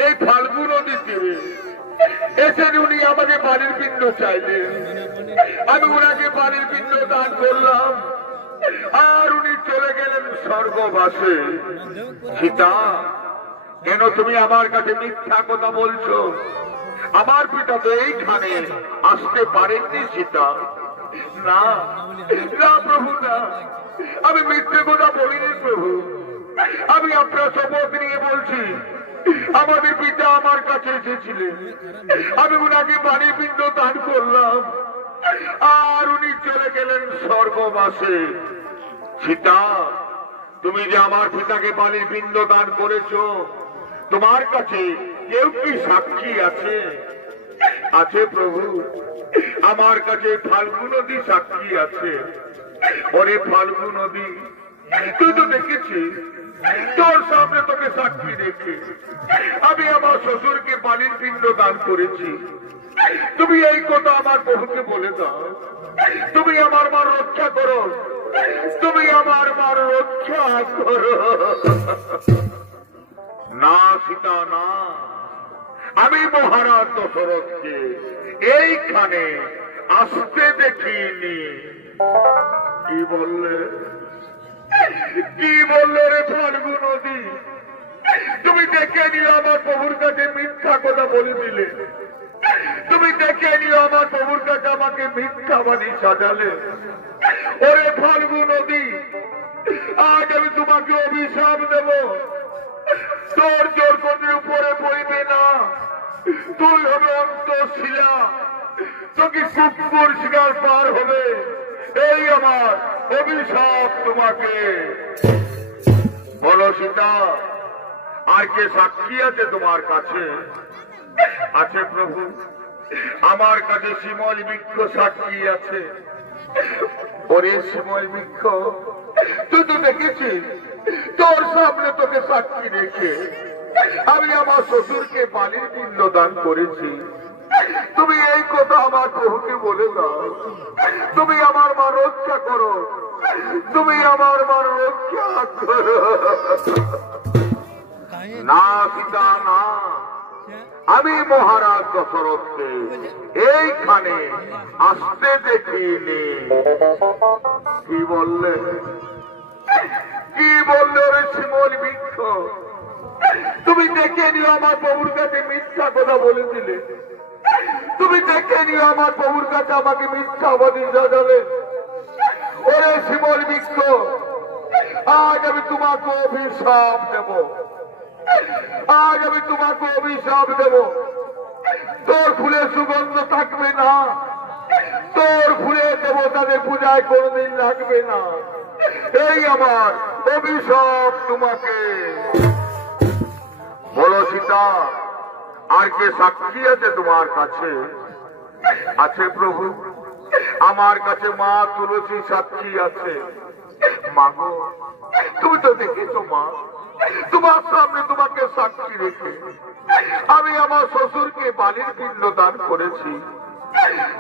এই ফাল্গু নদীর তীরে। এসে উনি আমাকে পানির পিণ্ড চাইলেন, আমি ওনাকে পানির পিণ্ড দান করলাম, আর উনি চলে গেলেন স্বর্গবাসে। সীতা, কেন তুমি আমার কাছে মিথ্যা কথা বলছো? আমার পিতা তো এইখানে আসতে পারেননি। সীতা, না না প্রভু, না, আমি মিথ্যে কথা বলিনি প্রভু। আমি আপনার শপথ নিয়ে বলছি, আমাদের পিতা আমার কাছে এসেছিলেন, আমি উনাকে পানির পিণ্ড দান করলাম, আর উনি চলে গেলেন স্বর্গবাসে। সীতা, তুমি যে আমার পিতাকে পানির পিণ্ড দান করেছো, তোমার কাছে কেউ কি সাক্ষী আছে? আছে প্রভু, আমার কাছে ফাল্গু নদী সাক্ষী আছে। ওরে ফাল্গু নদী, তুই তো দেখেছিস, তোর সামনে তোকে সাক্ষী রেখে আমি আমার শ্বশুরকে পানির পিণ্ড দান করেছি। তুমি এই কথা আমার প্রভুকে বলে দাও, তুমি আমার মার রক্ষা করো, তুমি আমার মার রক্ষা করো। না সীতা, না, আমি মহারাজ দশরথকে এইখানে আসতে দেখিনি। কি বললে, কি বললে রে ফাল্গু নদী? তুমি দেখে নিও আমার প্রভুর কাছে মিথ্যা কথা বলে দিলে, তুমি দেখে নিও আমার প্রভুর কাছে আমাকে মিথ্যা বাণী সাজালে। ওরে ফাল্গু নদী, আজ আমি তোমাকে অভিশাপ দেব, তোর জোর কোটির উপরে পড়বে না, তুই হবে অন্তঃশিলা, তোকে কুকুর শিকার পার হবে, এই আমার অভিশাপ তোমাকে। বলো সীতা, আর কে সাক্ষী আছে তোমার কাছে? আছে প্রভু, আমার কাছে শিমল বৃক্ষ সাক্ষী আছে। ওরে শিমল বৃক্ষ, তুই তো দেখেছিস, তোর সামনে তোকে সাক্ষী রেখে আমি আমার শ্বশুরকে পানির পিণ্ড দান করেছি। তুমি এই কথা আমার প্রভুকে বলে দাও, তুমি আমার মা রক্ষা করো, তুমি আমার মা রক্ষা করো। না সীতা, না, আমি মহারাজ দশরথকে এইখানে আসতে দেখিনি। কি বললে, কি বললে রে শিমল বৃক্ষ? তুমি দেখে নিও আমার প্রভুর কাছে মিথ্যা কথা বলে দিলে, তুমি দেখে নিও আমার প্রভুর কাছে আমাকে মিথ্যা বাণী সাজালে। ওরে শিমল বৃক্ষ, আজ আমি তোমাকে অভিশাপ দেব, আজ আমি তোমাকে অভিশাপ দেব। তোর ফুলের সুগন্ধ থাকবে না, তোর ফুলের দেবতাদের পূজায় কোনদিন লাগবে না, এই আমার অভিশাপ তোমাকে। বলো সীতা, আর কে সাক্ষী আছে তোমার কাছে? আছে প্রভু, আমার কাছে মা তুলসী সাক্ষী আছে। মাগো, তুমি তো দেখেছো মা, তোমার সামনে তোমাকে সাক্ষী রেখে আমি আমার শ্বশুরকে বালির পিণ্ড দান করেছি।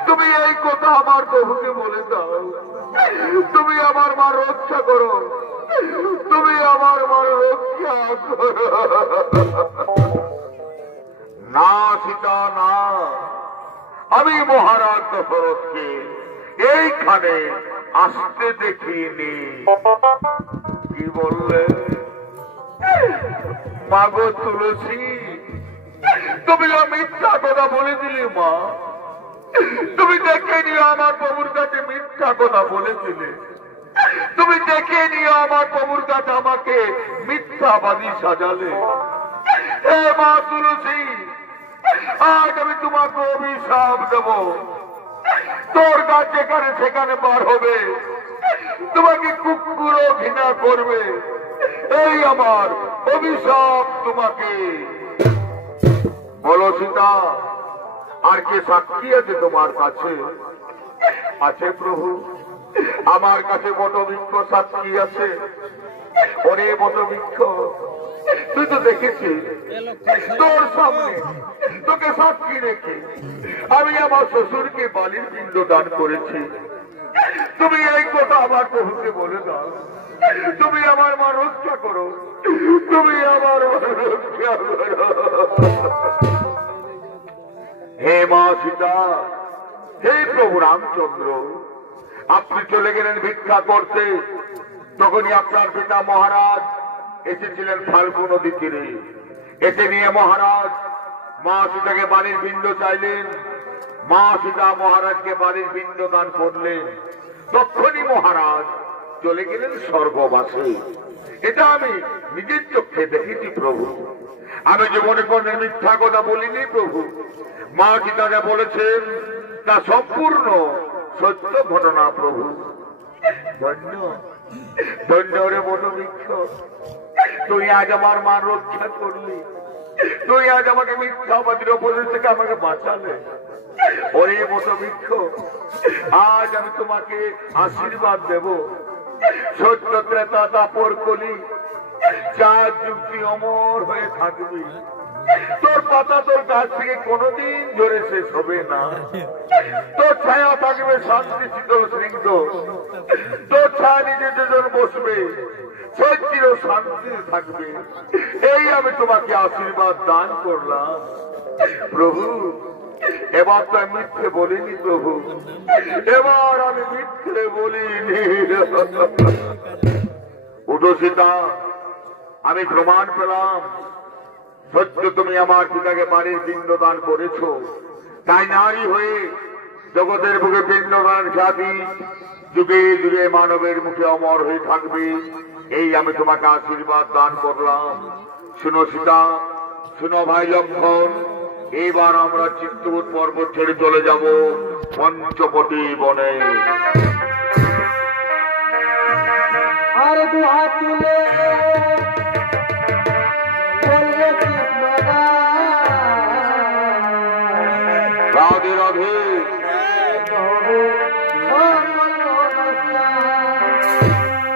তুমি এই কথা আমার প্রভুকে বলে দাও, তুমি আমার মা রক্ষা করো, তুমি আমার মা রক্ষা করো। না সীতা, না, আমি মহারাজ দশরথকে এইখানে আসতে দেখিনি। কি বললে? মাগো তুলসী, তুমি মিথ্যা কথা বলে দিলে মা, তুমি দেখে নিও আমার প্রভুর কাছে মিথ্যা কথা বলেছিলে, তুমি দেখে নিও আমার প্রভুর কাছে আমাকে মিথ্যাবাদী সাজালে। হে মা তুলসী, আজ আমি তোমাকে অভিশাপ দেব, তোর কাজ যেখানে সেখানে বার হবে, তোমাকে কুকুরও ঘৃণা করবে, এই আমার অভিশাপ তোমাকে। বলো সীতা, আর কে সাক্ষী আছে তোমার কাছে? আছে প্রভু, আমার কাছে বটবৃক্ষ সাক্ষী আছে। ওরে বটবৃক্ষ, তুই তো দেখেছিস, তোর সামনে তোকে সাক্ষী রেখে আমি আমার শ্বশুরকে বালির পিণ্ড দান করেছি। তুমি এই কথা আমার প্রভুকে বলে দাও, তুমি আমার মা রক্ষা করো, তুমি আমার মা রক্ষা করো। হে মা সীতা, হে প্রভু রামচন্দ্র, আপনি চলে গেলেন ভিক্ষা করতে, তখনই আপনার পিতা মহারাজ এসেছিলেন ফাল্গু নদী তীরে। এসে নিয়ে মহারাজ মা সীতাকে বাড়ির পিণ্ড চাইলেন। মা সীতা মহারাজকে বাড়ির পিণ্ড দান করলেন। তখনই মহারাজ চলে গেলেন স্বর্গবাসে। এটা আমি নিজের চোখে দেখেছি প্রভু। আমি যে মনে করেন মিথ্যা কথা বলিনি প্রভু। মা সীতা যা বলেছেন তা সম্পূর্ণ সত্য ঘটনা প্রভু। ধন্য ধন্য রে বটবৃক্ষ, তুই আজ আমার মা রক্ষা করলি, তুই আজ আমাকে মিথ্যাবাদীর উপদেশ থেকে আমাকে বাঁচালে। ওরে বটবৃক্ষ, আজ আমি তোমাকে আশীর্বাদ দেব। সত্য ত্রেতা দাপর কলি 4 যুক্তি অমর হয়ে থাকবি। তোর পাতা তোর গাছ থেকে কোনদিন ঝরে শেষ হবে না। তোর ছায়া থাকবে শান্তি শীতল স্নিগ্ধ। তোর ছায়া নিজে যেজন বসবে সে চির শান্তি থাকবে। এই আমি তোমাকে আশীর্বাদ দান করলাম প্রভু। এবার তো আমি মিথ্যে বলিনি প্রভু, এবার আমি মিথ্যে বলিনি। উঠো সীতা, আমি প্রমাণ পেলাম সত্য তুমি আমার পিতাকে বাড়ির পিণ্ডদান করেছ। তাই নারী হয়ে জগতের বুকে পিণ্ডদান খ্যাতি যুগে যুগে মানবের মুখে অমর হয়ে থাকবে। এই আমি তোমাকে আশীর্বাদ দান করলাম। শুনো সীতা, শুনো ভাই লক্ষণ, এইবার আমরা চিত্রকূট পর্বত ছেড়ে চলে যাব পঞ্চবটি বনে। আর দুহাত তুলে রাধে রাধে।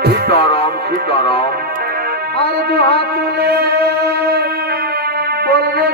সীতারাম সীতারাম। আর দুহাত তুলে বললে